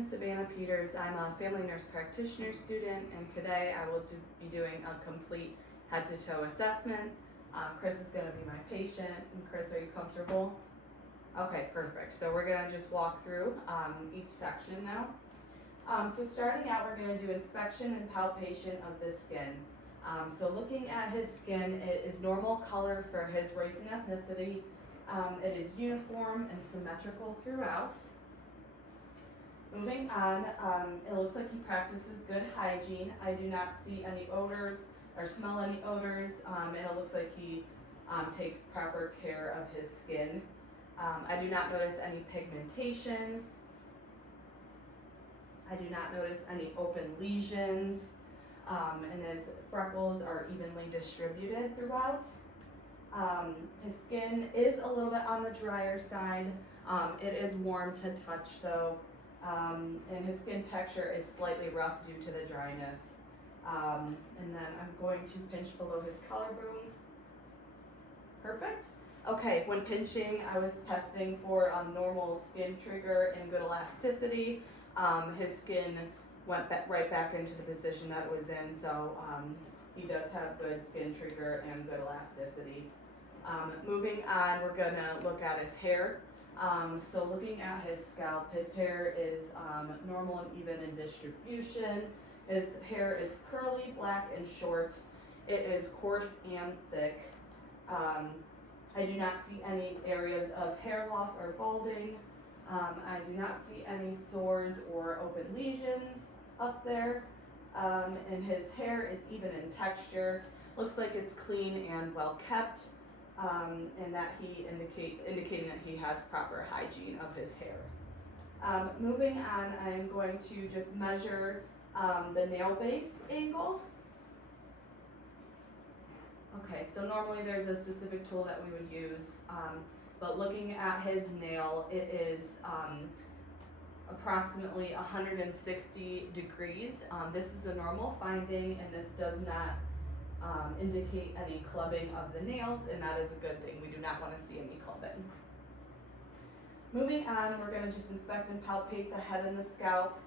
is Savannah Peters. I'm a family nurse practitioner student, and today I will be doing a complete head to toe assessment. Chris is going to be my patient. And Chris, are you comfortable? Okay, perfect. So we're going to just walk through each section now. So starting out, we're going to do inspection and palpation of the skin. So looking at his skin, it is normal color for his race and ethnicity. It is uniform and symmetrical throughout. Moving on, it looks like he practices good hygiene. I do not see any odors or smell any odors, and it looks like he takes proper care of his skin. I do not notice any pigmentation. I do not notice any open lesions, and his freckles are evenly distributed throughout. His skin is a little bit on the drier side. It is warm to touch though. And his skin texture is slightly rough due to the dryness. And then I'm going to pinch below his collarbone. Perfect. Okay, when pinching, I was testing for normal skin trigger and good elasticity. His skin went right back into the position that it was in, so he does have good skin trigger and good elasticity. Moving on, we're gonna look at his hair. So looking at his scalp, his hair is normal and even in distribution. His hair is curly, black, and short. It is coarse and thick. I do not see any areas of hair loss or balding. I do not see any sores or open lesions up there. And his hair is even in texture. Looks like it's clean and well kept. And that he indicating that he has proper hygiene of his hair. Moving on, I'm going to just measure the nail base angle. Okay, so normally there's a specific tool that we would use, but looking at his nail, it is approximately 160 degrees. This is a normal finding, and this does not indicate any clubbing of the nails, and that is a good thing. We do not want to see any clubbing. Moving on, we're going to just inspect and palpate the head and the scalp.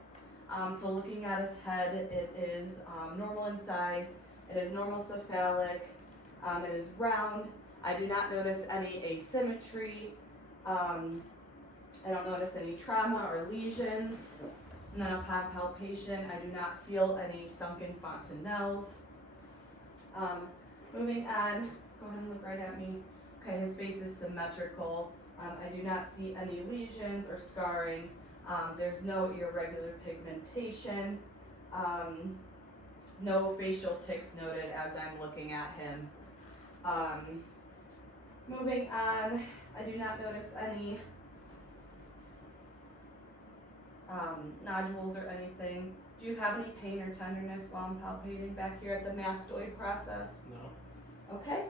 So looking at his head, it is normal in size, it is normal cephalic, it is round. I do not notice any asymmetry. I don't notice any trauma or lesions. And then upon palpation, I do not feel any sunken fontanelles. Moving on, go ahead and look right at me. Okay, his face is symmetrical. I do not see any lesions or scarring. There's no irregular pigmentation. No facial tics noted as I'm looking at him. Moving on, I do not notice any nodules or anything. Do you have any pain or tenderness while I'm palpating back here at the mastoid process? No. Okay.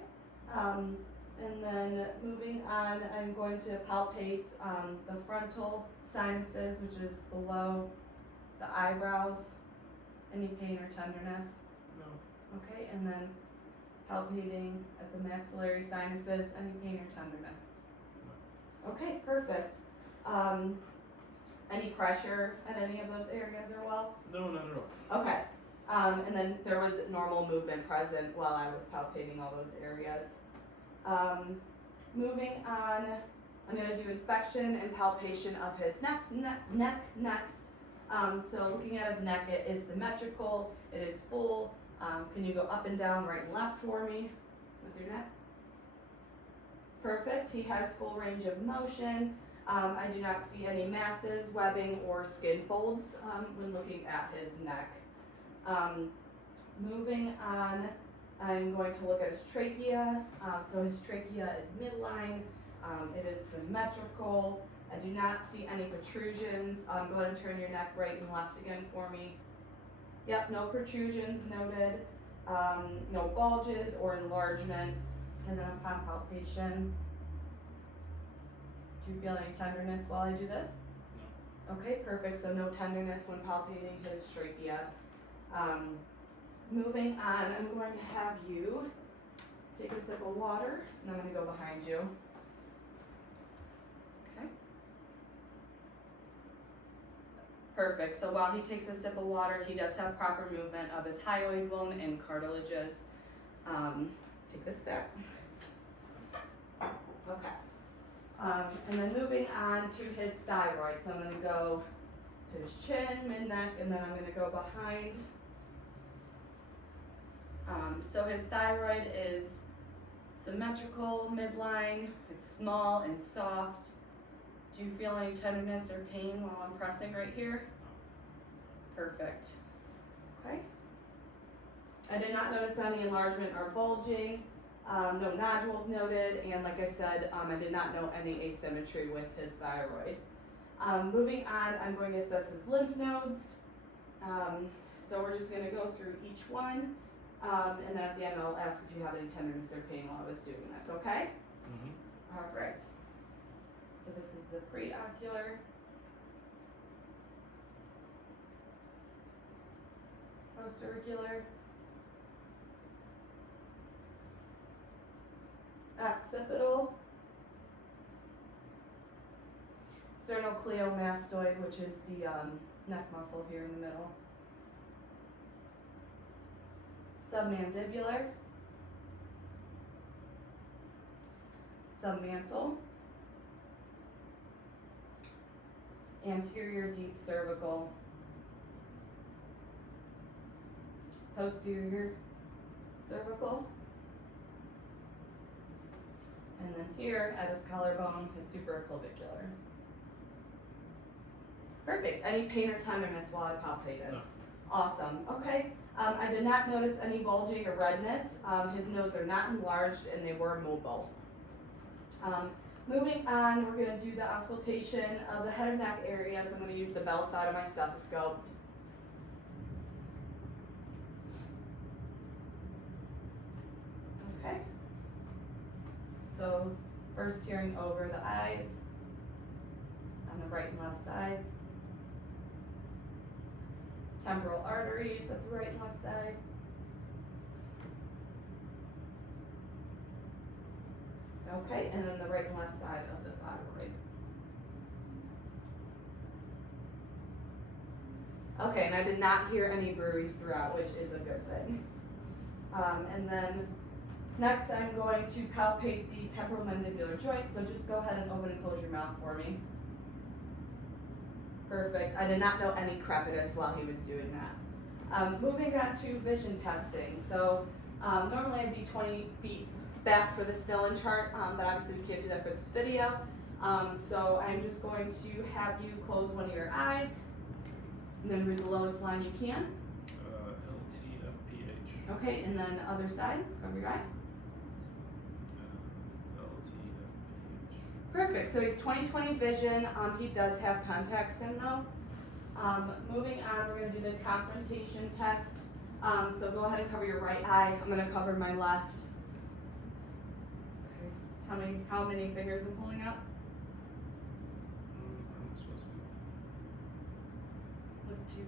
And then moving on, I'm going to palpate the frontal sinuses, which is below the eyebrows. Any pain or tenderness? No. Okay, and then palpating at the maxillary sinuses. Any pain or tenderness? No. Okay, perfect. Any pressure at any of those areas or well? No, not at all. Okay. And then there was normal movement present while I was palpating all those areas. Moving on, I'm going to do inspection and palpation of his neck next. So looking at his neck, it is symmetrical, it is full. Can you go up and down, right and left for me with your neck? Perfect. He has full range of motion. I do not see any masses, webbing, or skin folds when looking at his neck. Moving on, I'm going to look at his trachea. So his trachea is midline. It is symmetrical. I do not see any protrusions. Go ahead and turn your neck right and left again for me. Yep, no protrusions noted. No bulges or enlargement. And then upon palpation, do you feel any tenderness while I do this? No. Okay, perfect. So no tenderness when palpating his trachea. Moving on, I'm going to have you take a sip of water, and I'm going to go behind you. Okay. Perfect. So while he takes a sip of water, he does have proper movement of his hyoid bone and cartilages. Take this back. Okay. And then moving on to his thyroid. So I'm going to go to his chin, mid-neck, and then I'm going to go behind. So his thyroid is symmetrical midline. It's small and soft. Do you feel any tenderness or pain while I'm pressing right here? Perfect. Okay. I did not notice any enlargement or bulging. No nodules noted, and like I said, I did not note any asymmetry with his thyroid. Moving on, I'm going to assess his lymph nodes. So we're just going to go through each one, and then at the end I'll ask if you have any tenderness or pain while I was doing this, okay? Mm-hmm. All right. So this is the preocular. Postauricular. Occipital. Sternocleidomastoid, which is the neck muscle here in the middle. Submandibular. Submantle. Anterior deep cervical. Posterior cervical. And then here at his collarbone, his supraclavicular. Perfect. Any pain or tenderness while I palpated? No. Awesome. Okay. I did not notice any bulging or redness. His nodes are not enlarged and they were mobile. Moving on, we're going to do the auscultation of the head and neck areas. I'm going to use the bell side of my stethoscope. Okay. So first hearing over the eyes on the right and left sides. Temporal arteries at the right and left side. Okay, and then the right and left side of the thyroid. Okay, and I did not hear any bruise throughout, which is a good thing. And then next I'm going to palpate the temporomandibular joint, so just go ahead and open and close your mouth for me. Perfect. I did not know any crepitus while he was doing that. Moving on to vision testing. So normally I'd be 20 feet back for the Snellen chart, but obviously we can't do that for this video. So I'm just going to have you close one of your eyes and then read the lowest line you can. LTFPH. Okay, and then other side, cover your eye. LTFPH. Perfect, so he's 20/20 vision. He does have contacts in though. Moving on, we're gonna do the confrontation test. So go ahead and cover your right eye. I'm gonna cover my left. Okay. How many fingers I'm pulling up? I'm supposed to Look to,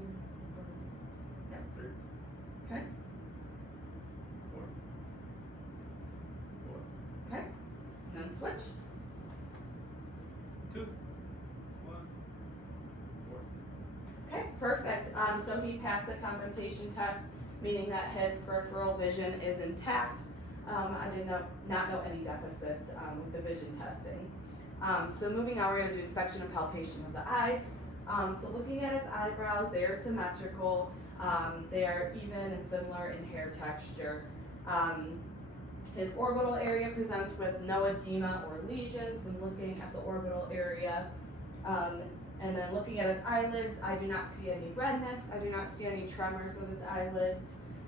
yep. 3, Okay, 4, 4, okay, and then switch. 2, 1, 4. Okay, perfect. So he passed the confrontation test, meaning that his peripheral vision is intact. I did not know any deficits with the vision testing. So moving on, we're going to do inspection and palpation of the eyes. So looking at his eyebrows, they are symmetrical. They are even and similar in hair texture. His orbital area presents with no edema or lesions when looking at the orbital area. And then looking at his eyelids, I do not see any redness. I do not see any tremors of his eyelids,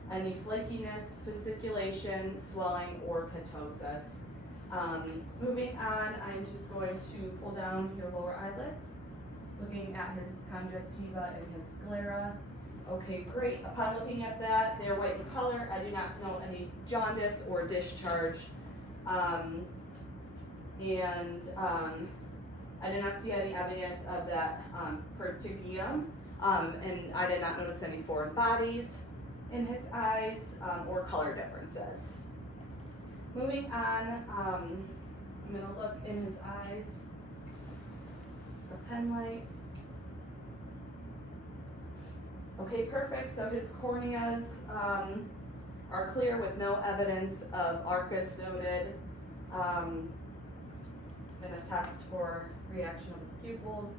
any flakiness, fasciculation, swelling, or ptosis. Moving on, I'm just going to pull down your lower eyelids, looking at his conjunctiva and his sclera. Okay, great. Upon looking at that, they're white in color. I do not know any jaundice or discharge. I did not see any evidence of that petechium, and I did not notice any foreign bodies in his eyes or color differences. Moving on, I'm going to look in his eyes, a pen light. Okay, perfect, so his corneas, are clear with no evidence of arcus noted. Gonna test for reaction of his pupils.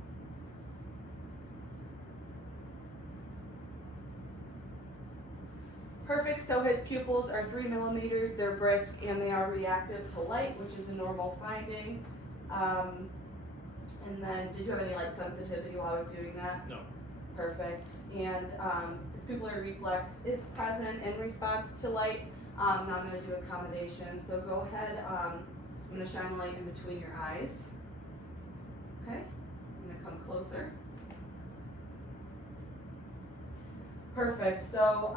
Perfect, so his pupils are 3 millimeters, they're brisk, and they are reactive to light, which is a normal finding. And then, did you have any light sensitivity while I was doing that? No. Perfect, and, his pupillary reflex is present in response to light. Now I'm gonna do accommodation, so go ahead, I'm gonna shine a light in between your eyes. Okay, I'm gonna come closer. Perfect, so,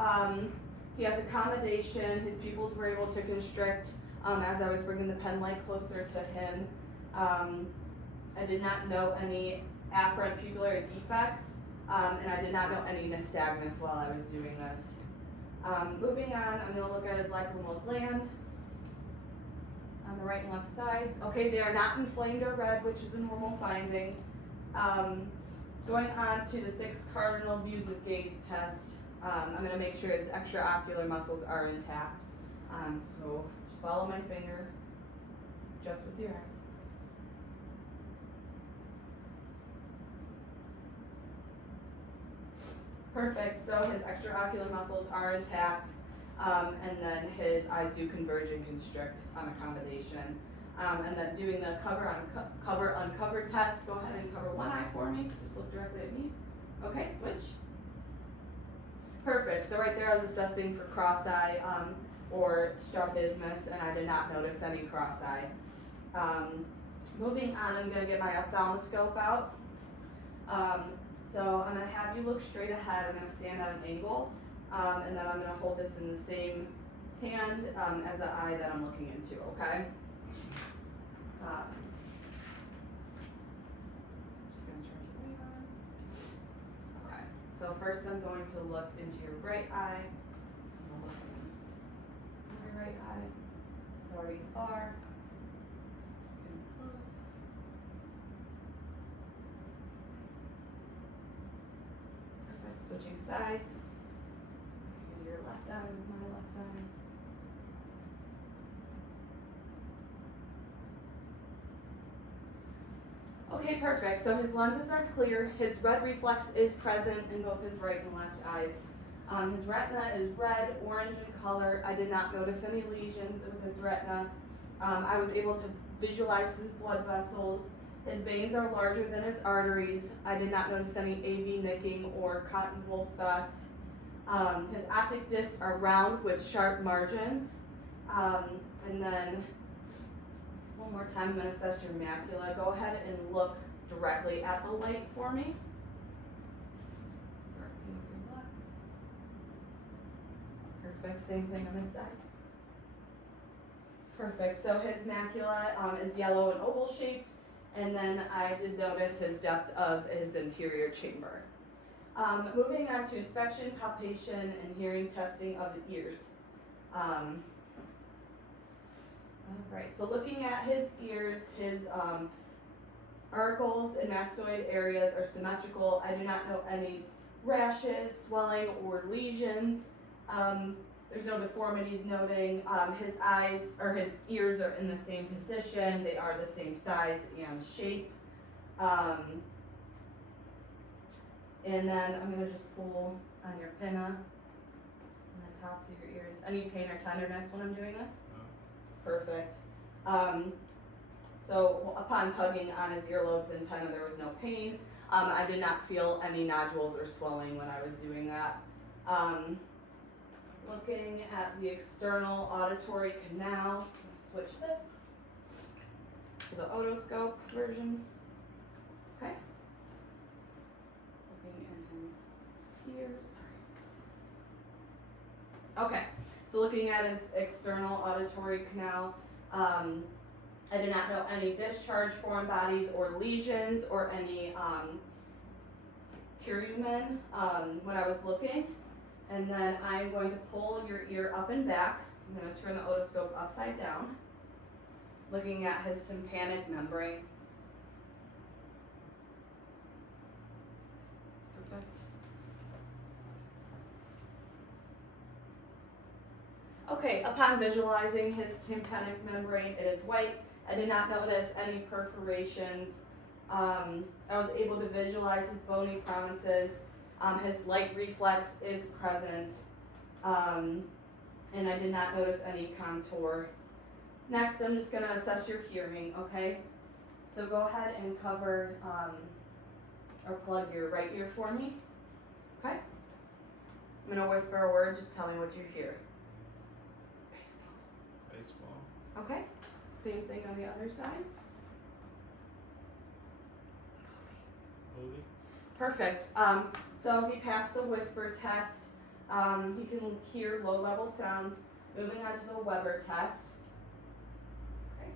he has accommodation, his pupils were able to constrict, as I was bringing the pen light closer to him. I did not note any afferent pupillary defects, and I did not note any nystagmus while I was doing this. Moving on, I'm gonna look at his lacrimal gland on the right and left sides. Okay, they are not inflamed or red, which is a normal finding. Going on to the 6 cardinal views of gaze test. I'm gonna make sure his extraocular muscles are intact. So just follow my finger, just with your eyes. Perfect, so his extraocular muscles are intact, and then his eyes do converge and constrict on accommodation. And then doing the cover uncover test, go ahead and cover one eye for me, just look directly at me. Okay, switch. Perfect, so right there I was assessing for cross-eye, or strabismus, and I did not notice any cross-eye. Moving on, I'm gonna get my ophthalmoscope out. So I'm gonna have you look straight ahead, I'm gonna stand at an angle, and then I'm gonna hold this in the same hand, as the eye that I'm looking into, okay? Just gonna turn the light on. Okay, so first I'm going to look into your right eye. So I'm looking in my right eye. It's already far. Getting close. Perfect, switching sides. Looking at your left eye with my left eye. Okay, perfect. So his lenses are clear. His red reflex is present in both his right and left eyes. His retina is red, orange in color. I did not notice any lesions with his retina. I was able to visualize his blood vessels. His veins are larger than his arteries. I did not notice any AV nicking or cotton wool spots. His optic discs are round with sharp margins. And then one more time, I'm going to assess your macula. Go ahead and look directly at the light for me. Perfect, same thing on this side. Perfect, so his macula is yellow and oval shaped, and then I did notice his depth of his anterior chamber. Moving on to inspection, palpation, and hearing testing of the ears. Alright, so looking at his ears, his auricles and mastoid areas are symmetrical. I do not know any rashes, swelling, or lesions. There's no deformities noting. His eyes, or his ears are in the same position. They are the same size and shape. And then I'm going to just pull on your pinna and the tops of your ears. Any pain or tenderness when I'm doing this? Perfect. So upon tugging on his earlobes and pinna, there was no pain. I did not feel any nodules or swelling when I was doing that. Looking at the external auditory canal, switch this to the otoscope version. Okay. Looking in his ears. Okay, so looking at his external auditory canal, I did not know any discharge foreign bodies or lesions or any curamen when I was looking. And then I'm going to pull your ear up and back. I'm going to turn the otoscope upside down, looking at his tympanic membrane. Perfect. Okay, upon visualizing his tympanic membrane, it is white. I did not notice any perforations. I was able to visualize his bony prominences. His light reflex is present. And I did not notice any contour. Next, I'm just gonna assess your hearing, okay? So go ahead and cover, or plug your right ear for me, okay? I'm gonna whisper a word, just tell me what you hear. Baseball. Baseball. Okay, same thing on the other side. Movie. Perfect. So he passed the whisper test. He can hear low-level sounds. Moving on to the Weber test. Okay.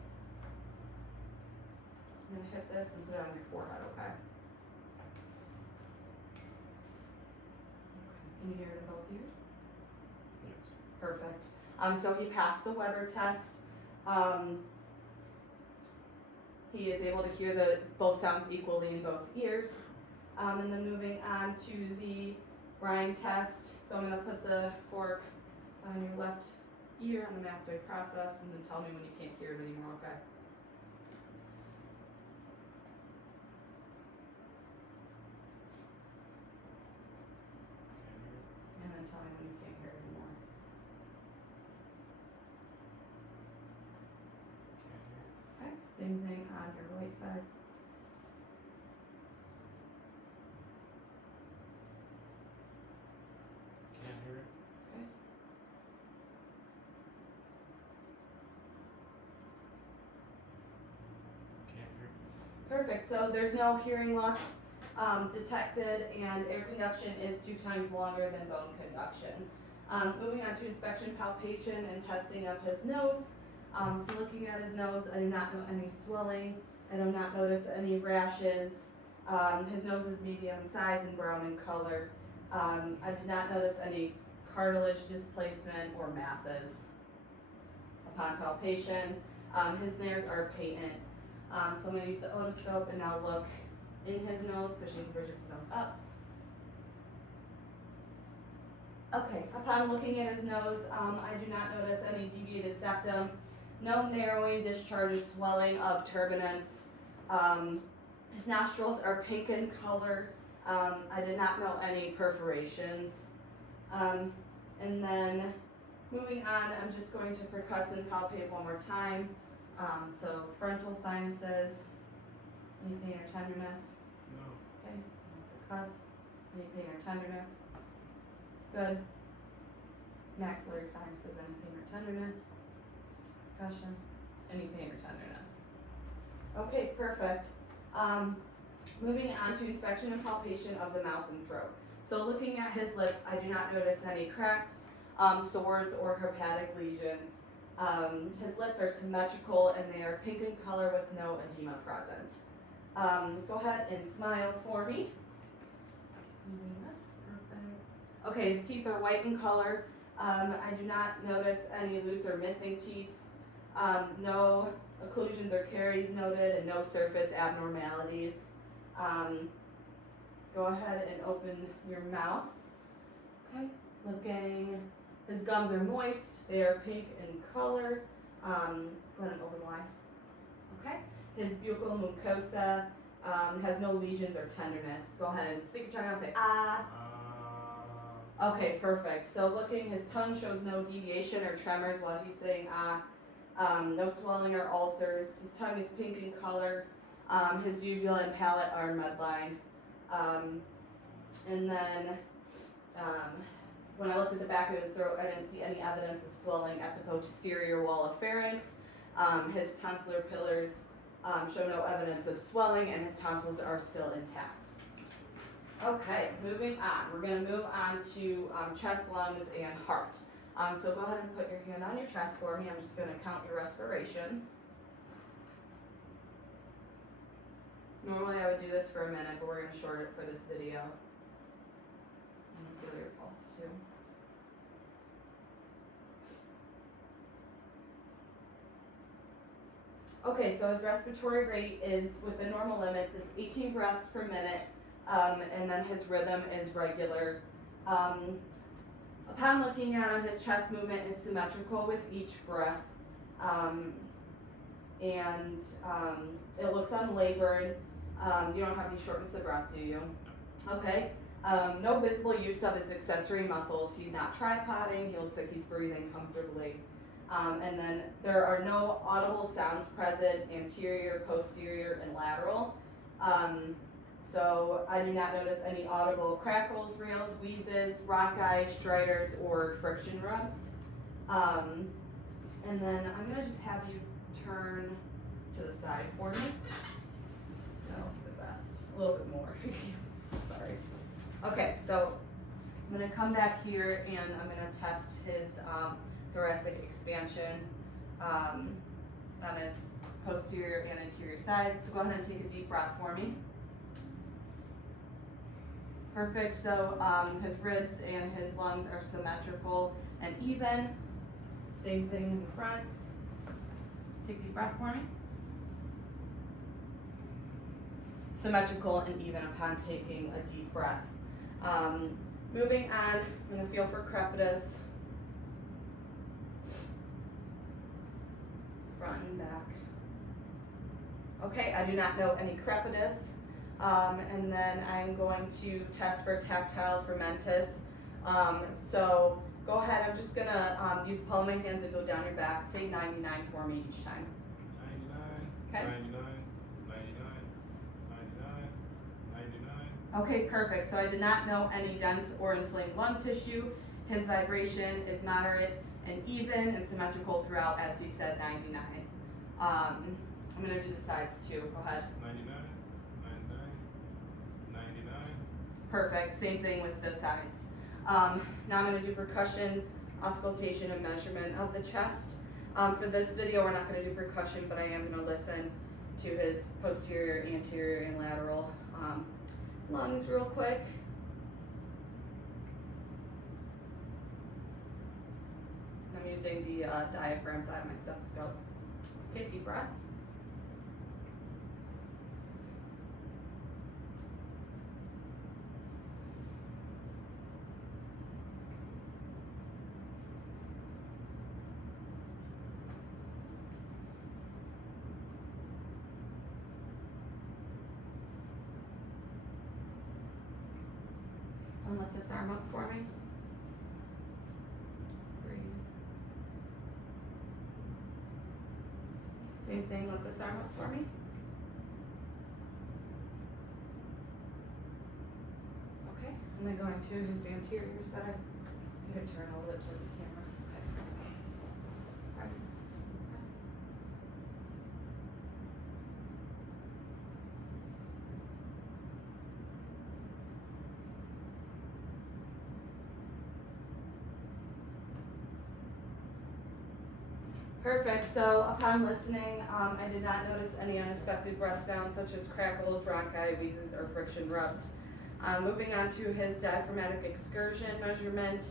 I'm gonna hit this and put it on your forehead, okay? Can you hear it in both ears? Yes. Perfect. So he passed the Weber test. He is able to hear both sounds equally in both ears. And then moving on to the Brine test. So I'm gonna put the fork on your left ear on the mastoid process, and then tell me when you can't hear it anymore, okay? Can't hear it. And then tell me when you can't hear it anymore. Can't hear it. Okay, same thing on your right side. Can't hear it. Okay. Can't hear it. Perfect, so there's no hearing loss detected, and air conduction is 2 times longer than bone conduction. Moving on to inspection, palpation, and testing of his nose. So looking at his nose, I do not know any swelling. I do not notice any rashes. His nose is medium size and brown in color. I did not notice any cartilage displacement or masses. Upon palpation, his nares are patent. So I'm going to use the otoscope and now look in his nose, pushing the bridge of his nose up. Okay, upon looking at his nose, I do not notice any deviated septum, no narrowing, discharges, swelling of turbinates. His nostrils are pink in color. I did not know any perforations. And then moving on, I'm just going to percuss and palpate one more time. So frontal sinuses, any pain or tenderness? No. Okay, percuss, any pain or tenderness? Good. Maxillary sinuses, any pain or tenderness? Percussion, any pain or tenderness? Okay, perfect. Moving on to inspection and palpation of the mouth and throat. So looking at his lips, I do not notice any cracks, sores, or hepatic lesions. His lips are symmetrical and they are pink in color with no edema present. Go ahead and smile for me. Using this, perfect. Okay, his teeth are white in color. I do not notice any loose or missing teeth. No occlusions or caries noted, and no surface abnormalities. Go ahead and open your mouth. Okay, looking. His gums are moist. They are pink in color. Go ahead and open wide. Okay. His buccal mucosa has no lesions or tenderness. Go ahead and stick your tongue out and say ah. Okay, perfect. So looking, his tongue shows no deviation or tremors while he's saying ah. No swelling or ulcers. His tongue is pink in color. His uvula and palate are medline. And then when I looked at the back of his throat, I didn't see any evidence of swelling at the posterior wall of pharynx. His tonsillar pillars show no evidence of swelling, and his tonsils are still intact. Okay, moving on. We're going to move on to chest, lungs, and heart. So go ahead and put your hand on your chest for me. I'm just going to count your respirations. Normally I would do this for a minute, but we're going to short it for this video. And feel your pulse too. Okay, so his respiratory rate is, with the normal limits, is 18 breaths per minute, and then his rhythm is regular. Upon looking at him, his chest movement is symmetrical with each breath. And it looks unlabored. You don't have any shortness of breath, do you? Okay. No visible use of his accessory muscles. He's not tripoding. He looks like he's breathing comfortably. And then there are no audible sounds present, anterior, posterior, and lateral. So I do not notice any audible crackles, rails, wheezes, rock-eye, striders, or friction rubs. And then I'm gonna just have you turn to the side for me. No, the best. A little bit more if you can. Sorry. Okay, so I'm gonna come back here and I'm gonna test his thoracic expansion on his posterior and anterior sides. So go ahead and take a deep breath for me. Perfect. So his ribs and his lungs are symmetrical and even. Same thing in the front. Take a deep breath for me. Symmetrical and even upon taking a deep breath. Moving on, I'm going to feel for crepitus. Front and back. Okay, I do not know any crepitus. And then I'm going to test for tactile fermentus. So go ahead, I'm just going to use the palm of my hands and go down your back. Say 99 for me each time. 99, Okay. 99, 99, 99, 99. Okay, perfect. So I did not know any dense or inflamed lung tissue. His vibration is moderate and even and symmetrical throughout, as he said, 99. I'm going to do the sides too. Go ahead. 99, 99, 99. Perfect. Same thing with the sides. Now I'm going to do percussion, auscultation, and measurement of the chest. For this video, we're not going to do percussion, but I am going to listen to his posterior, anterior, and lateral lungs real quick. I'm using the diaphragm side of my stethoscope. Okay, deep breath. And lift this arm up for me. Let's breathe. Same thing, lift this arm up for me. Okay, and then going to his anterior side. You can turn a little bit towards the camera. Okay. All right. Perfect. So upon listening, I did not notice any unexpected breath sounds such as crackles, rock-eye, wheezes, or friction rubs. Moving on to his diaphragmatic excursion measurement.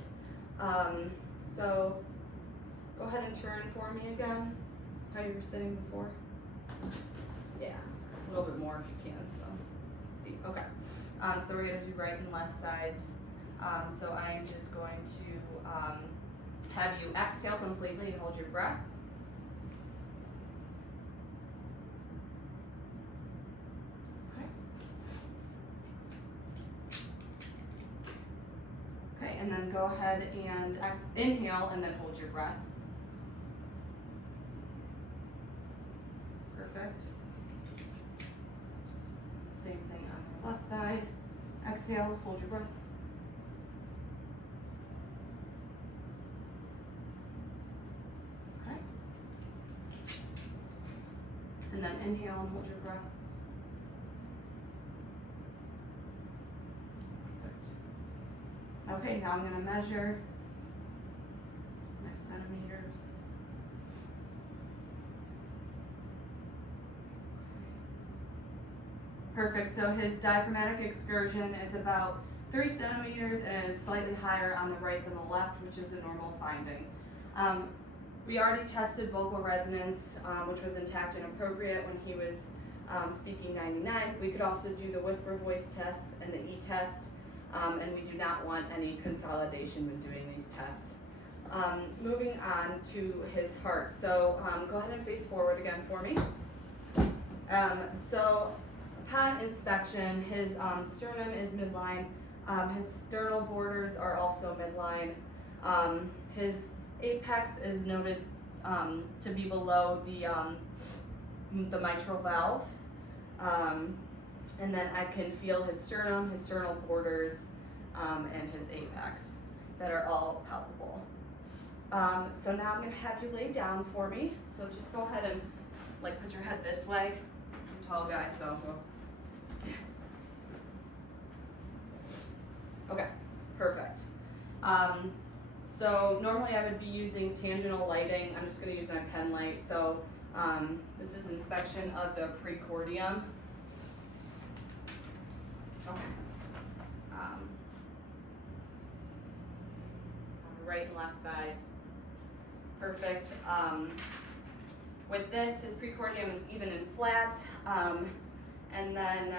So go ahead and turn for me again, how you were sitting before. Yeah, a little bit more if you can. So let's see. Okay. So we're going to do right and left sides. So I am just going to have you exhale completely and hold your breath. Okay, and then go ahead and inhale and then hold your breath. Perfect. Same thing on the left side. Exhale, hold your breath. Okay. And then inhale and hold your breath. Okay, now I'm going to measure my centimeters. Perfect, so his diaphragmatic excursion is about 3 centimeters and is slightly higher on the right than the left, which is a normal finding. We already tested vocal resonance, which was intact and appropriate when he was speaking 99. We could also do the whisper voice test and the E-test. and we do not want any consolidation when doing these tests. Moving on to his heart. So go ahead and face forward again for me. So upon inspection, his sternum is midline. His sternal borders are also midline. His apex is noted to be below the mitral valve. And then I can feel his sternum, his sternal borders, and his apex that are all palpable. So now I'm gonna have you lay down for me. So just go ahead and like put your head this way. I'm a tall guy, so. Okay, perfect. So normally I would be using tangential lighting. I'm just gonna use my pen light. So this is inspection of the precordium. Okay. Right and left sides. Perfect. With this, his precordium is even and flat. And then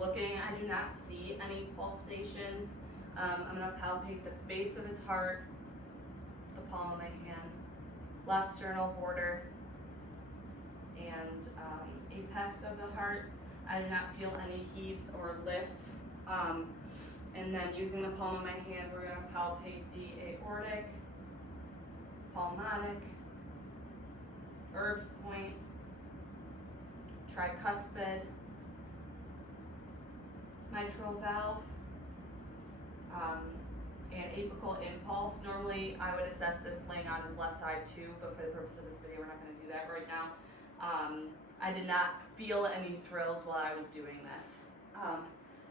looking, I do not see any pulsations. I'm gonna palpate the base of his heart, the palm of my hand, left sternal border, and apex of the heart. I do not feel any heaves or lifts. And then using the palm of my hand, we're gonna palpate the aortic, pulmonic, Erb's point, tricuspid, mitral valve, and apical impulse. Normally I would assess this laying on his left side too, but for the purpose of this video, we're not gonna do that right now. I did not feel any thrills while I was doing this.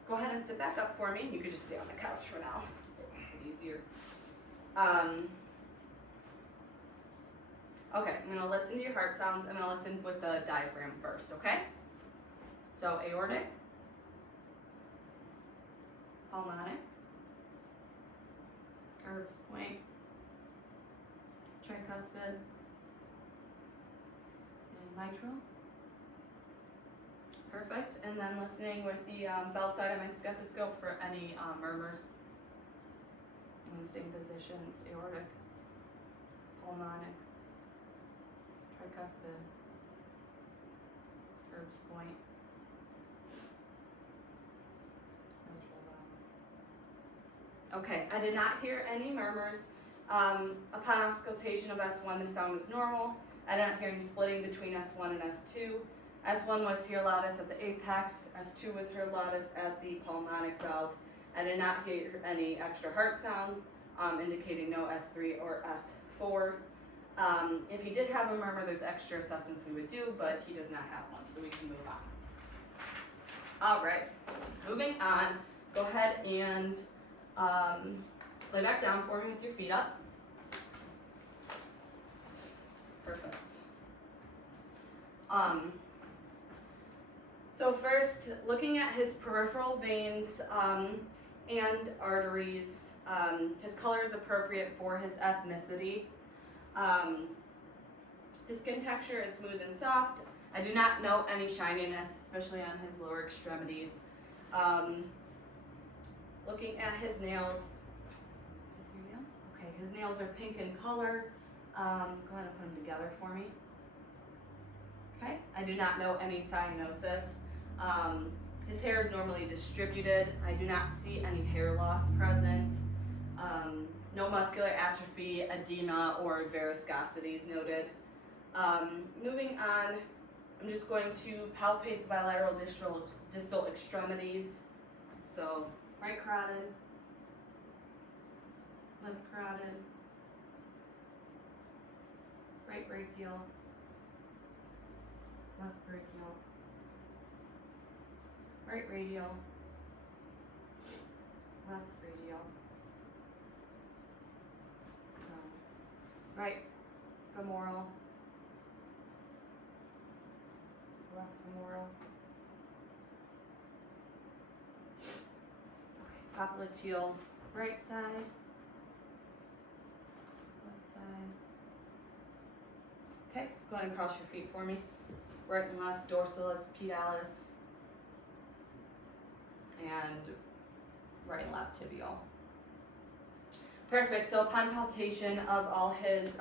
Go ahead and sit back up for me. You could just stay on the couch for now. It makes it easier. Okay, I'm gonna listen to your heart sounds. I'm gonna listen with the diaphragm first, okay? So aortic, pulmonic, Erb's point, tricuspid, and mitral. Perfect. And then listening with the bell side of my stethoscope for any murmurs in the same positions: aortic, pulmonic, tricuspid, Erb's point, mitral valve. Okay, I did not hear any murmurs. Upon auscultation of S1, the sound was normal. I did not hear any splitting between S1 and S2. S1 was here loudest at the apex, S2 was here loudest at the pulmonic valve. I did not hear any extra heart sounds, indicating no S3 or S4. If he did have a murmur, there's extra assessments we would do, but he does not have one, so we can move on. All right, moving on. Go ahead and lay back down for me with your feet up. Perfect. So first, looking at his peripheral veins and arteries, his color is appropriate for his ethnicity. His skin texture is smooth and soft. I do not note any shininess, especially on his lower extremities. Looking at his nails, okay, his nails are pink in color. Go ahead and put them together for me. Okay, I do not know any cyanosis. His hair is normally distributed. I do not see any hair loss present. No muscular atrophy, edema, or varicosity is noted. Moving on, I'm just going to palpate the bilateral distal extremities. So right carotid, left carotid, right brachial, left brachial, right radial, left radial, right femoral, left femoral, popliteal, right side, left side. Okay, go ahead and cross your feet for me. Right and left, dorsalis, pedalis, and right and left tibial. Perfect, so upon palpation of all his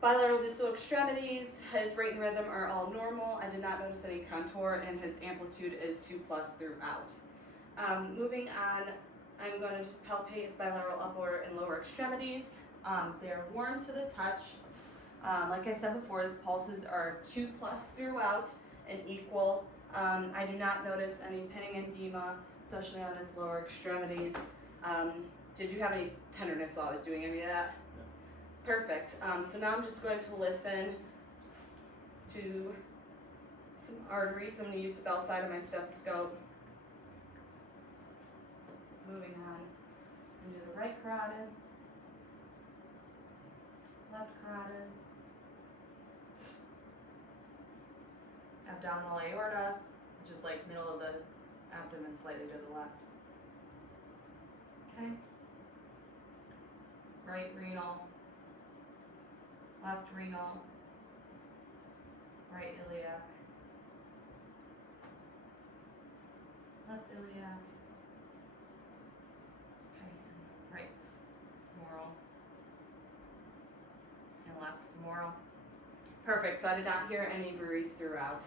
bilateral distal extremities, his rate and rhythm are all normal. I did not notice any contour, and his amplitude is 2+ throughout. Moving on, I'm going to just palpate his bilateral upper and lower extremities. They're warm to the touch. Like I said before, his pulses are 2+ throughout and equal. I do not notice any pinning edema, especially on his lower extremities. Did you have any tenderness while I was doing any of that? No. Perfect. So now I'm just going to listen to some arteries. I'm going to use the bell side of my stethoscope. Moving on into the right carotid, left carotid, abdominal aorta, which is like middle of the abdomen, slightly to the left. Okay. Right renal, left renal, right iliac, left iliac, okay, and right femoral, and left femoral. Perfect, so I did not hear any bruits throughout.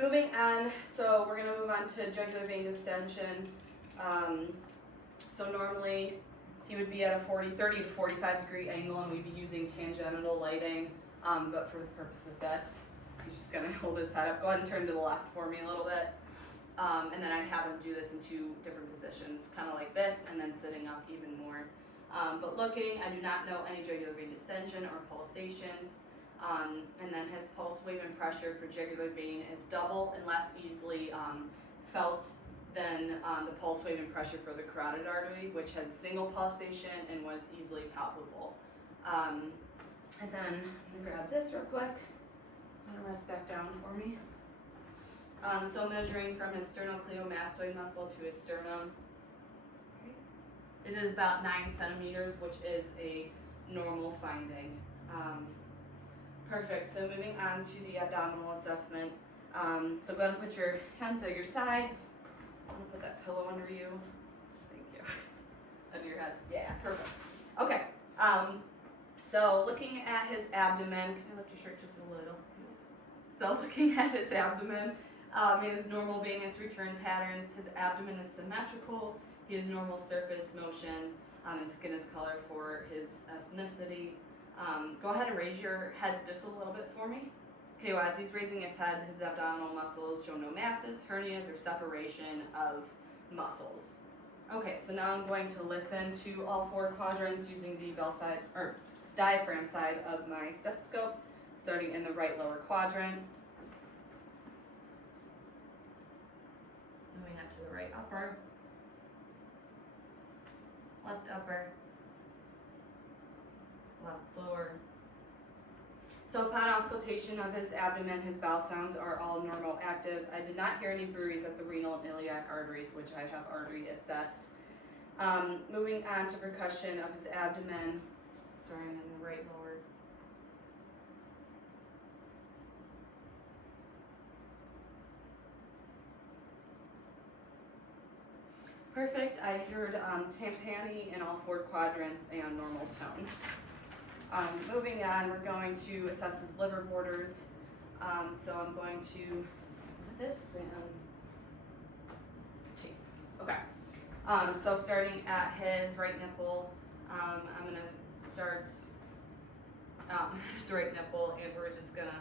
Moving on, so we're going to move on to jugular vein distension. So normally he would be at a 30 to 45 degree angle, and we'd be using tangential lighting, but for the purpose of this, he's just going to hold his head up. Go ahead and turn to the left for me a little bit, and then I'd have him do this in 2 different positions, kind of like this, and then sitting up even more. But looking, I do not know any jugular vein distension or pulsations. And then his pulse wave and pressure for jugular vein is double and less easily felt than the pulse wave and pressure for the carotid artery, which has a single pulsation and was easily palpable. And then I'm gonna grab this real quick. I'm gonna rest back down for me. So measuring from his sternocleidomastoid muscle to his sternum. It is about 9 centimeters, which is a normal finding. Perfect, so moving on to the abdominal assessment. So go ahead and put your hands at your sides. I'm gonna put that pillow under you. Thank you. Under your head. Yeah, perfect. Okay, so looking at his abdomen, can I lift your shirt just a little? So looking at his abdomen, he has normal venous return patterns. His abdomen is symmetrical. He has normal surface motion. His skin is colored for his ethnicity. Go ahead and raise your head just a little bit for me. Okay, well, as he's raising his head, his abdominal muscles show no masses, hernias, or separation of muscles. Okay, so now I'm going to listen to all 4 quadrants using the bell side or diaphragm side of my stethoscope, starting in the right lower quadrant. Moving up to the right upper, left upper, left lower. So upon auscultation of his abdomen, his bowel sounds are all normal active. I did not hear any bruits at the renal and iliac arteries, which I have already assessed. Moving on to percussion of his abdomen. Sorry, I'm in the right lower. Perfect. I heard tympani in all 4 quadrants and normal tone. Moving on, we're going to assess his liver borders. So I'm going to do this and tape. Okay. So starting at his right nipple, I'm gonna start his right nipple, and we're just gonna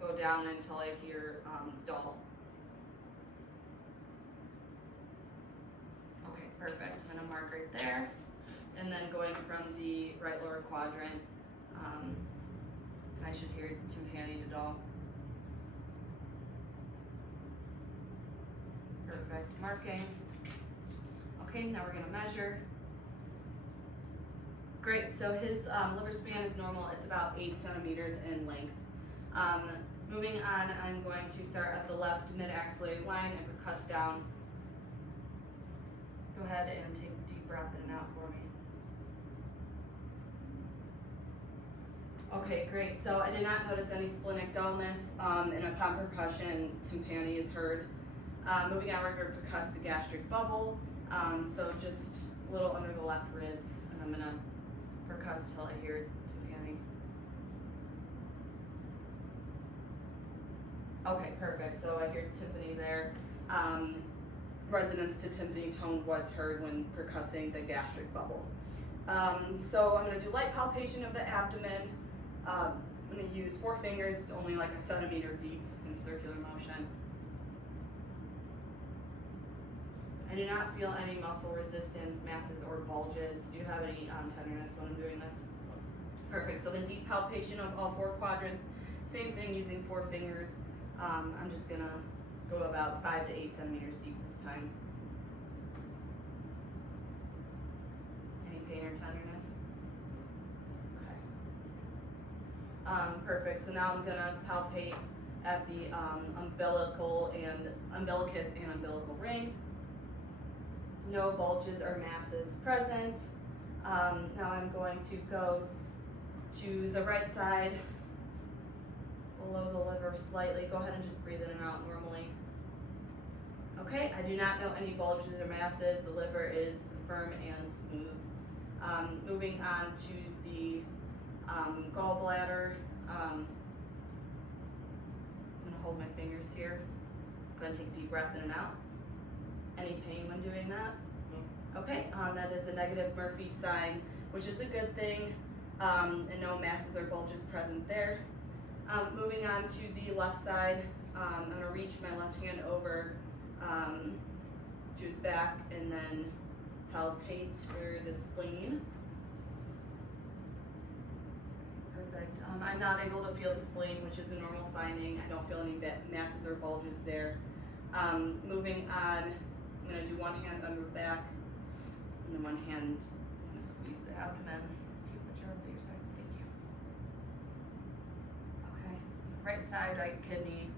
go down until I hear dull. Okay, perfect. I'm gonna mark right there, and then going from the right lower quadrant, I should hear tympani to dull. Perfect. Marking. Okay, now we're gonna measure. Great, so his liver span is normal. It's about 8 centimeters in length. Moving on, I'm going to start at the left mid-axillary line and percuss down. Go ahead and take a deep breath in and out for me. Okay, great. So I did not notice any splenic dullness, and upon percussion, tympani is heard. Moving on, we're going to percuss the gastric bubble So just a little under the left ribs, and I'm gonna percuss till I hear tympani. Okay, perfect. So I hear tympani there. Resonance to tympani tone was heard when percussing the gastric bubble. So I'm gonna do light palpation of the abdomen. I'm gonna use 4 fingers. It's only like a centimeter deep in circular motion. I do not feel any muscle resistance, masses, or bulges. Do you have any tenderness when I'm doing this? Perfect. So then deep palpation of all 4 quadrants. Same thing using 4 fingers. I'm just gonna go about 5 to 8 centimeters deep this time. Any pain or tenderness? Okay. Perfect. So now I'm gonna palpate at the umbilicus and umbilical ring. No bulges or masses present. Now I'm going to go to the right side, below the liver slightly. Go ahead and just breathe in and out normally. Okay, I do not know any bulges or masses. The liver is firm and smooth. Moving on to the gallbladder. I'm gonna hold my fingers here. Go ahead and take a deep breath in and out. Any pain when doing that? No. Okay, that is a negative Murphy sign, which is a good thing, and no masses or bulges present there. Moving on to the left side, I'm going to reach my left hand over to his back and then palpate for the spleen. Perfect. I'm not able to feel the spleen, which is a normal finding. I don't feel any masses or bulges there. Moving on, I'm going to do one hand under the back, and then one hand, I'm going to squeeze the abdomen. Keep your arm to your side. Thank you. Okay. Right side, right kidney.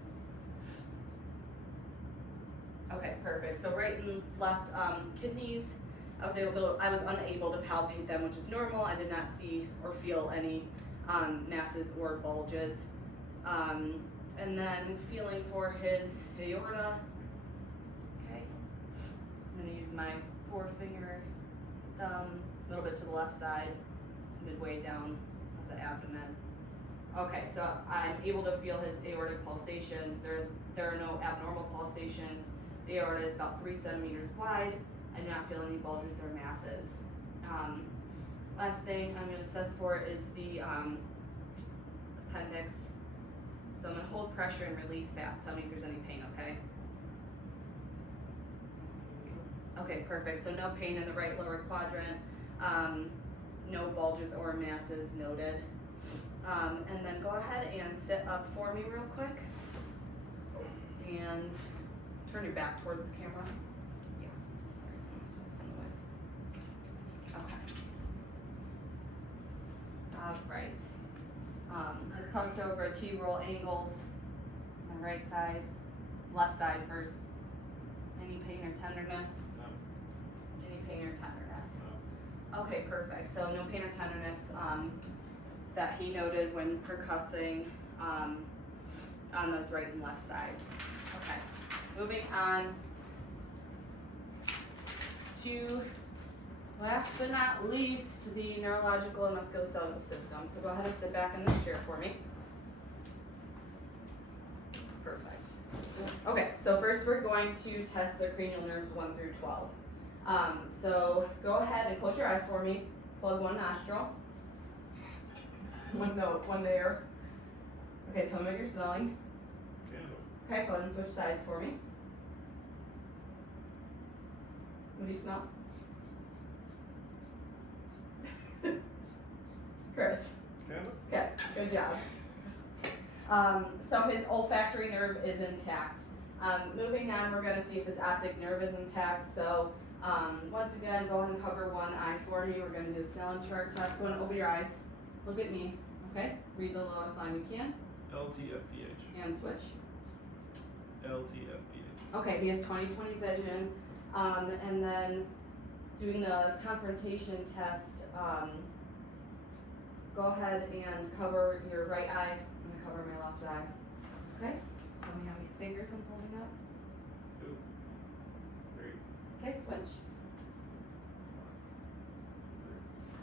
Okay, perfect. So right and left kidneys, I was unable to palpate them, which is normal. I did not see or feel any masses or bulges. And then feeling for his aorta. Okay. I'm gonna use my 4-finger thumb, a little bit to the left side, midway down of the abdomen. Okay, so I'm able to feel his aortic pulsations. There are no abnormal pulsations. The aorta is about 3 centimeters wide. I do not feel any bulges or masses. Last thing I'm going to assess for is the appendix. So I'm going to hold pressure and release fast. Tell me if there's any pain, okay? Okay, perfect. So no pain in the right lower quadrant. No bulges or masses noted. And then go ahead and sit up for me real quick. And turn your back towards the camera. Yeah, sorry, I'm in the way. Okay. Alright. His cuffed over T-roll angles on the right side, left side first. Any pain or tenderness? No. Any pain or tenderness? No. Okay, perfect. So no pain or tenderness that he noted when percussing on those right and left sides. Okay. Moving on to, last but not least, the neurological and musculoskeletal system. So go ahead and sit back in this chair for me. Perfect. Okay, so first we're going to test the cranial nerves 1 through 12. So go ahead and close your eyes for me. Plug one nostril. One there. Okay, tell me what you're smelling. Candle. Okay, go ahead and switch sides for me. What do you smell? Chris. Candle. Okay, good job. So his olfactory nerve is intact. Moving on, we're going to see if his optic nerve is intact. So once again, go ahead and cover one eye for me. We're going to do the Snellen chart test. Go ahead and open your eyes. Look at me. Okay, read the lowest line you can. LTFPH. And switch. LTFPH. Okay, he has 20/20 vision. And then doing the confrontation test, go ahead and cover your right eye. I'm going to cover my left eye. Okay? Tell me how many fingers I'm holding up. 2, 3, Okay, switch.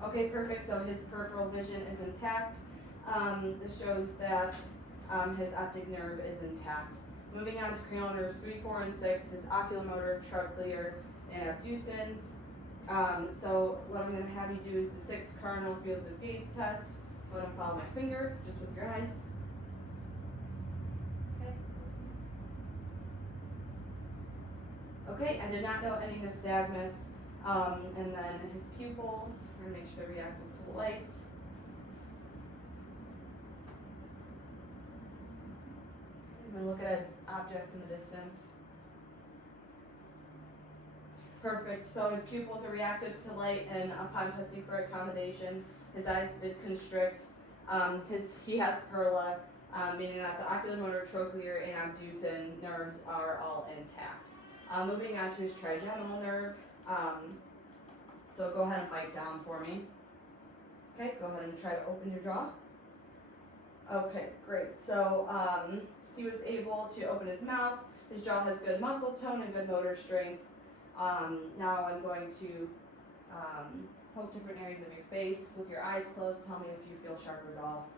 Okay, perfect, so his peripheral vision is intact. This shows that, his optic nerve is intact. Moving on to cranial nerves 3, 4, and 6, his oculomotor, trochlear, and abducens. So what I'm gonna have you do is the 6 cardinal fields of gaze test. Go ahead and follow my finger, just with your eyes. Okay. Okay, I did not note any nystagmus. And then his pupils, we're gonna make sure they're reactive to light. I'm gonna look at an object in the distance. Perfect, so his pupils are reactive to light, and upon testing for accommodation, his eyes did constrict. He has perla, meaning that the oculomotor, trochlear, and abducen nerves are all intact. Moving on to his trigeminal nerve. So go ahead and bite down for me. Okay, go ahead and try to open your jaw. Okay, great. So he was able to open his mouth. His jaw has good muscle tone and good motor strength. Now I'm going to poke different areas of your face with your eyes closed. Tell me if you feel sharp or dull.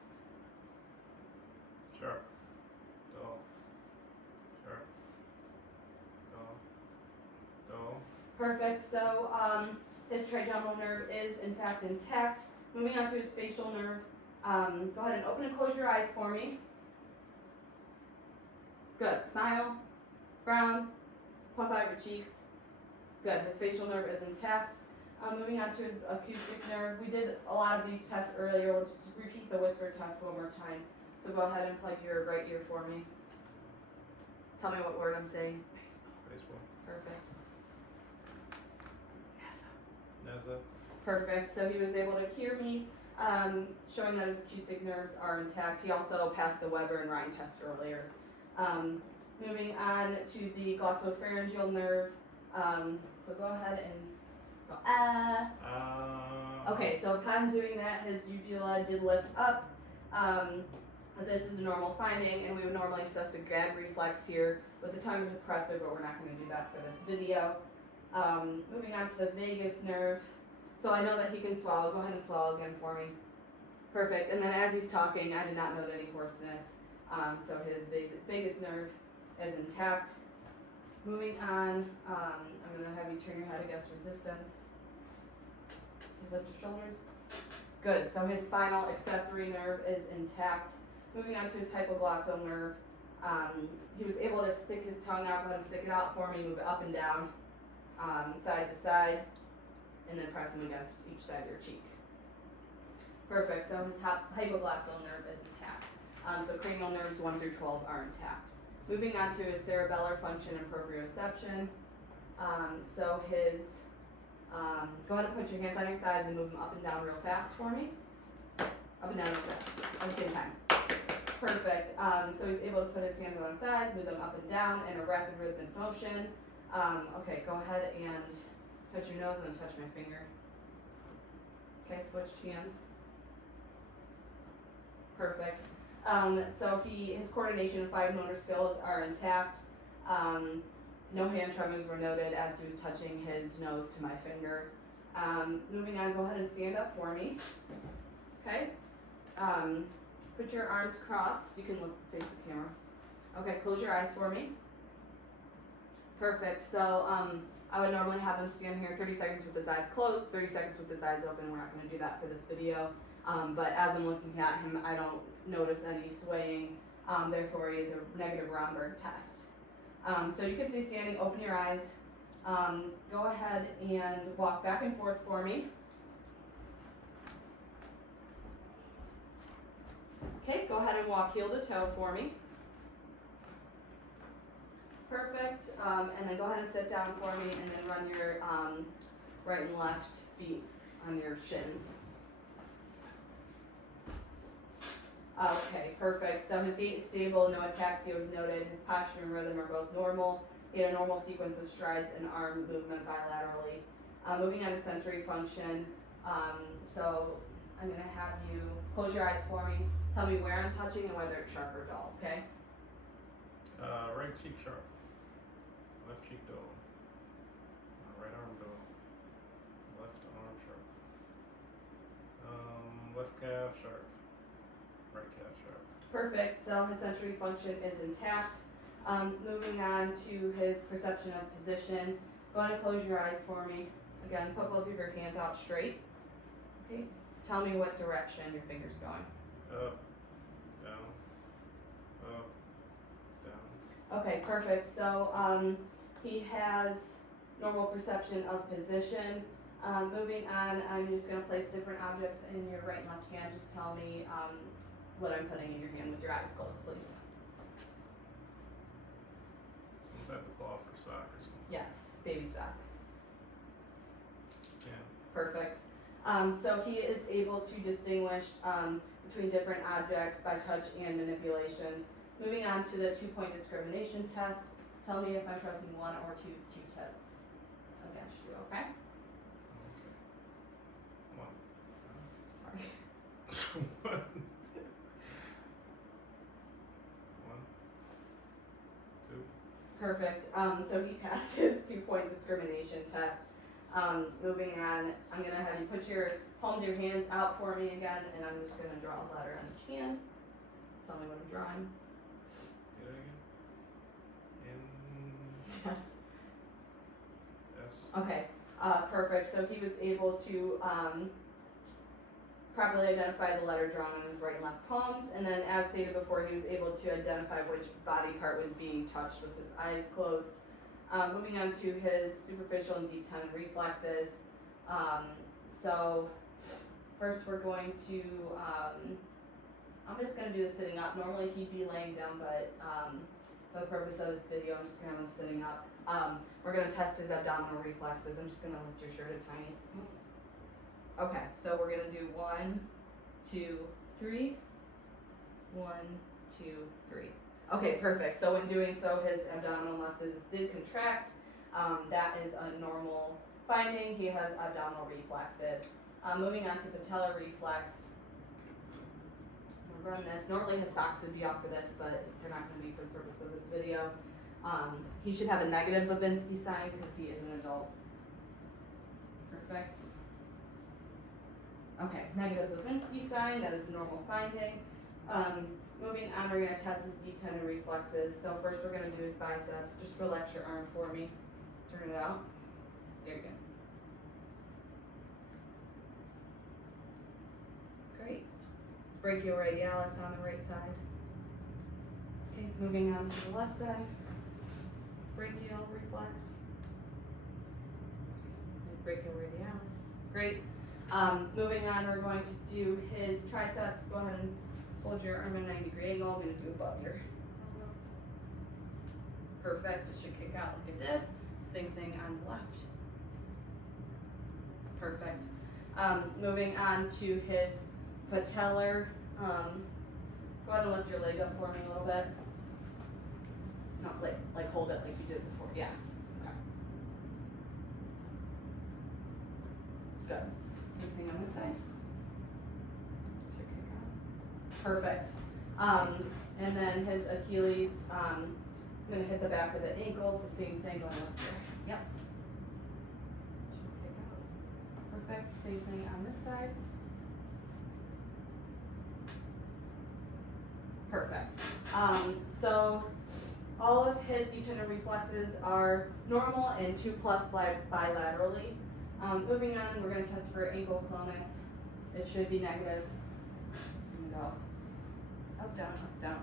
Sharp. Dull. Sharp. Dull. Dull. Perfect. So his trigeminal nerve is in fact intact. Moving on to his facial nerve. Go ahead and open and close your eyes for me. Good. Smile. Frown. Puff out your cheeks. Good. His facial nerve is intact. Moving on to his acoustic nerve. We did a lot of these tests earlier. We'll just repeat the whisper test one more time. So go ahead and plug your right ear for me. Tell me what word I'm saying. Baseball. Baseball. Perfect. NASA. Perfect. So he was able to hear me, showing that his acoustic nerves are intact. He also passed the Weber and Rhine test earlier. Moving on to the glossopharyngeal nerve. So go ahead and go Okay, so upon doing that, his uvula did lift up. This is a normal finding, and we would normally assess the gag reflex here with the tongue depressive, but we're not going to do that for this video. Moving on to the vagus nerve. So I know that he can swallow. Go ahead and swallow again for me. Perfect. And then as he's talking, I did not note any hoarseness. So his vagus nerve is intact. Moving on, I'm going to have you turn your head against resistance. Lift your shoulders. Good. So his spinal accessory nerve is intact. Moving on to his hypoglossal nerve. He was able to stick his tongue out. Go ahead and stick it out for me. Move it up and down, side to side, and then press him against each side of your cheek. Perfect. So his hypoglossal nerve is intact. So cranial nerves 1 through 12 are intact. Moving on to his cerebellar function and proprioception. So his, go ahead and put your hands on your thighs and move them up and down real fast for me. Up and down real fast at the same time. Perfect. So he's able to put his hands on his thighs, move them up and down in a rapid rhythmic motion. Okay, go ahead and touch your nose and then touch my finger. Okay, switch hands. Perfect. So his coordination and fine motor skills are intact. No hand tremors were noted as he was touching his nose to my finger. Moving on, go ahead and stand up for me. Okay. Put your arms crossed. You can face the camera. Okay, close your eyes for me. Perfect. So I would normally have him stand here 30 seconds with his eyes closed, 30 seconds with his eyes open. We're not going to do that for this video. But as I'm looking at him, I don't notice any swaying. Therefore, he is a negative Romberg test. So you can see standing, open your eyes. Go ahead and walk back and forth for me. Okay, go ahead and walk heel to toe for me. Perfect. And then go ahead and sit down for me and then run your right and left feet on your shins. Okay, perfect. So his gait is stable, no ataxia was noted. His posture and rhythm are both normal. He had a normal sequence of strides and arm movement bilaterally. Moving on to sensory function. So I'm going to have you close your eyes for me. Tell me where I'm touching and whether it's sharp or dull, okay? Right cheek sharp. Left cheek dull. Right arm dull. Left arm sharp. left calf sharp, right calf sharp. Perfect, so his sensory function is intact. Moving on to his perception of position. Go ahead and close your eyes for me. Again, put both of your hands out straight. Okay, tell me what direction your finger's going. Up, down, up, down. Okay, perfect. So he has normal perception of position. Moving on, I'm just going to place different objects in your right and left hand. Just tell me what I'm putting in your hand with your eyes closed, please. Some type of cloth or sock or something. Yes, baby sock. Yeah. Perfect. So he is able to distinguish between different objects by touch and manipulation. Moving on to the 2-point discrimination test. Tell me if I'm pressing 1 or 2 Q-tips against you, okay? Okay. Sorry. One. One. Two. Perfect. So he passes 2-point discrimination test. Moving on, I'm gonna have you put your palms of your hands out for me again, and I'm just gonna draw a letter on each hand. Tell me what I'm drawing. Do that again. Yes. S. Okay. Perfect. So he was able to properly identify the letter drawn on his right and left palms, and then, as stated before, he was able to identify which body part was being touched with his eyes closed. Moving on to his superficial and deep tongue reflexes. So first we're going to, I'm just going to do the sitting up. Normally he'd be laying down, but for the purpose of this video, I'm just going to have him sitting up. We're going to test his abdominal reflexes. I'm just going to lift your shirt a tiny. Okay, so we're going to do 1, 2, 3. 1, 2, 3. Okay, perfect. So in doing so, his abdominal muscles did contract. That is a normal finding. He has abdominal reflexes. Moving on to patellar reflex. I'm gonna run this. Normally his socks would be off for this, but they're not going to be for the purpose of this video. He should have a negative Babinski sign because he is an adult. Perfect. Okay, negative Babinski sign. That is a normal finding. Moving on, we're going to test his deep tendon reflexes. So first we're going to do his biceps. Just relax your arm for me. Turn it out. There you go. Great. It's brachioradialis on the right side. Okay, moving on to the left side. Brachial reflex. His brachioradialis. Great. Moving on, we're going to do his triceps. Go ahead and hold your arm at a 90-degree angle. I'm going to do above your elbow. Perfect. It should kick out like it did. Same thing on the left. Perfect. Moving on to his patellar. Go ahead and lift your leg up for me a little bit. Not like hold it like you did before. Yeah. Okay. Good. Same thing on this side. Should kick out. Perfect. And then his Achilles, I'm going to hit the back of the ankle, so same thing going up here. Yep. Should kick out. Perfect. Same thing on this side. Perfect. So all of his deep tendon reflexes are normal and 2+ bilaterally. Moving on, we're going to test for ankle clonus. It should be negative. Here we go. Up, down.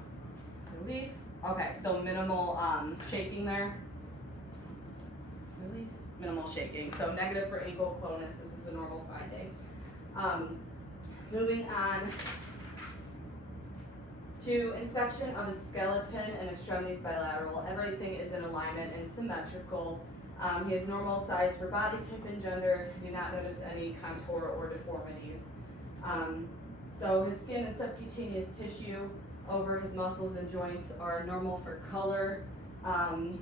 Release. Okay, so minimal shaking there. Release. Minimal shaking. So negative for ankle clonus. This is a normal finding. Moving on to inspection of his skeleton and extremities bilateral. Everything is in alignment and symmetrical. He has normal size for body type and gender. Do not notice any contour or deformities. So his skin and subcutaneous tissue over his muscles and joints are normal for color and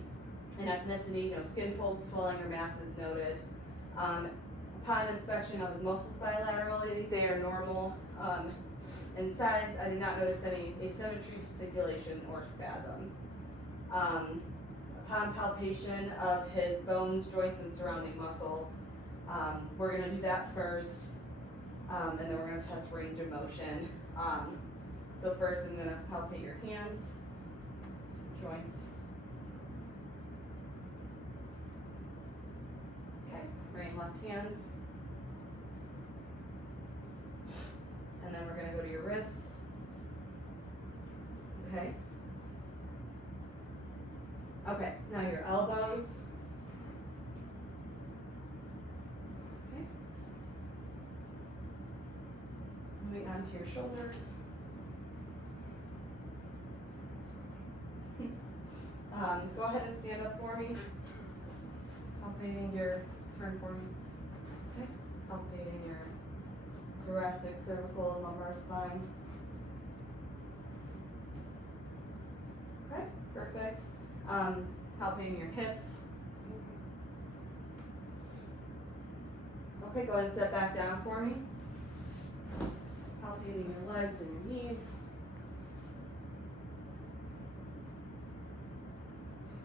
ethnicity. No skin folds, swelling, or mass is noted. Upon inspection of his muscles bilaterally, they are normal. In size, I did not notice any asymmetry, fasciculation, or spasms. Upon palpation of his bones, joints, and surrounding muscle, we're going to do that first. And then we're gonna test range of motion. So first I'm gonna palpate your hands, joints. Okay, right and left hands. And then we're gonna go to your wrists. Okay. Okay, now your elbows. Okay. Moving on to your shoulders. Go ahead and stand up for me. Palpating your, turn for me. Okay. Palpating your thoracic, cervical, and lumbar spine. Okay, perfect. Palpating your hips. Okay, go ahead and sit back down for me. Palpating your legs and your knees.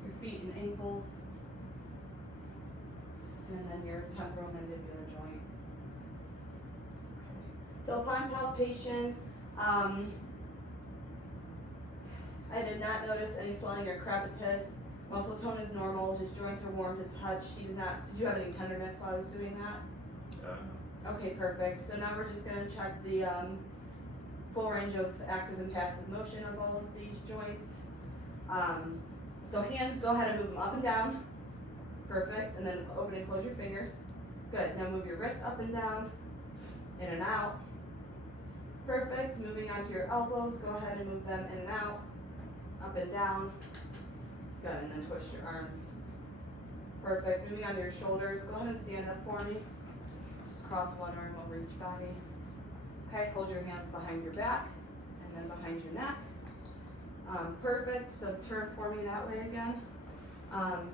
Your feet and ankles. And then your temporomandibular joint. So upon palpation, I did not notice any swelling or crepitus. Muscle tone is normal. His joints are warm to touch. He does not. Did you have any tenderness while I was doing that? Okay, perfect. So now we're just going to check the full range of active and passive motion of all of these joints. So hands, go ahead and move them up and down. Perfect. And then open and close your fingers. Good. Now move your wrists up and down, in and out. Perfect. Moving on to your elbows, go ahead and move them in and out, up and down. Good. And then twist your arms. Perfect. Moving on to your shoulders, go ahead and stand up for me. Just cross one arm over each body. Okay, hold your hands behind your back and then behind your neck. Perfect. So turn for me that way again.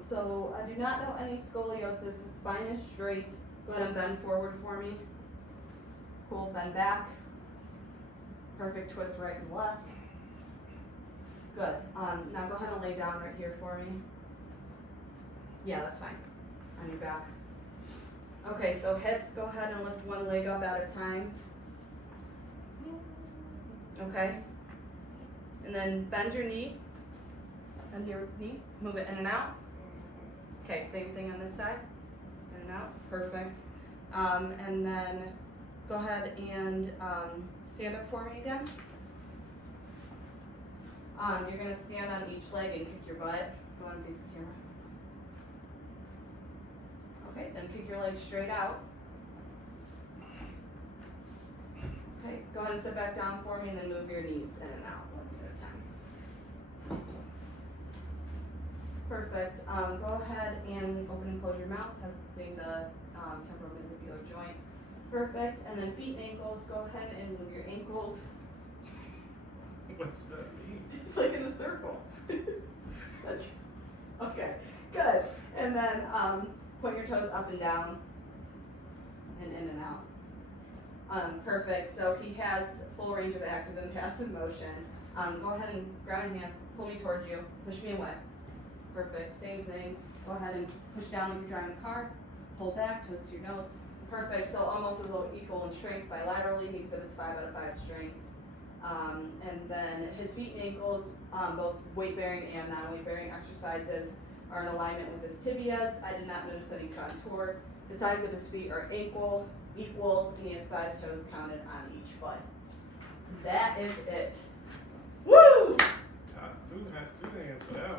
So I do not know any scoliosis. The spine is straight. Go ahead and bend forward for me. Cool. Bend back. Perfect. Twist right and left. Good. Now go ahead and lay down right here for me. Yeah, that's fine. On your back. Okay, so hips, go ahead and lift one leg up at a time. Okay. And then bend your knee. Bend your knee. Move it in and out. Okay, same thing on this side. In and out. Perfect. And then go ahead and stand up for me again. You're going to stand on each leg and kick your butt. Go on and face the camera. Okay, then kick your legs straight out. Okay, go ahead and sit back down for me and then move your knees in and out one at a time. Perfect. Go ahead and open and close your mouth, testing the temporomandibular joint. Perfect. And then feet and ankles, go ahead and move your ankles. What's that mean? It's like in a circle. That's, okay, good. And then point your toes up and down and in and out. Perfect. So he has full range of active and passive motion. Go ahead and grab your hands, pull me towards you, push me away. Perfect. Same thing. Go ahead and push down like you're driving a car. Pull back, twist your nose. Perfect. So almost as though equal in strength bilaterally. He exhibits 5 out of 5 strengths. And then his feet and ankles, both weight-bearing and non-weight-bearing exercises, are in alignment with his tibias. I did not notice any contour. The size of his feet are equal, and he has 5 toes counted on each foot. That is it. Woo! Two hands for that one.